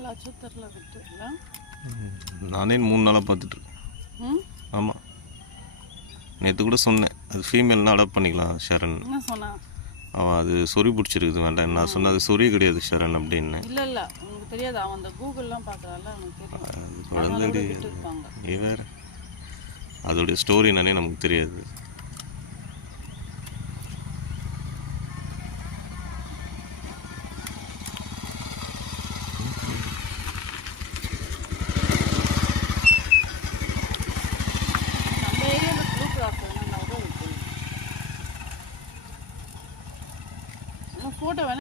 நாள் ஆச்சு தெரில விட்டுல. நானே 3 நாளாக பார்த்துட்ருக்கேன். ஆமாம், நேற்று கூட சொன்னேன் அது ஃபீமேல்னால் அடாப்ட் பண்ணிக்கலாம் ஷரண். என்ன சொன்னா? அவன் அது சொறி பிடிச்சிருக்குது வேண்டாம். நான் சொன்னேன் அது சொறி கிடையாது ஷரண் அப்படின்னு. இல்லை இல்லை உங்களுக்கு தெரியாது, அவன் அந்த கூகுள்லாம் பார்க்குறான்ல அவனுக்கு தெரியும். அது குழந்தைடி விட்டு இருப்பாங்க. நீ வேறு அதோடைய ஸ்டோரி என்னன்னே நமக்கு தெரியாது.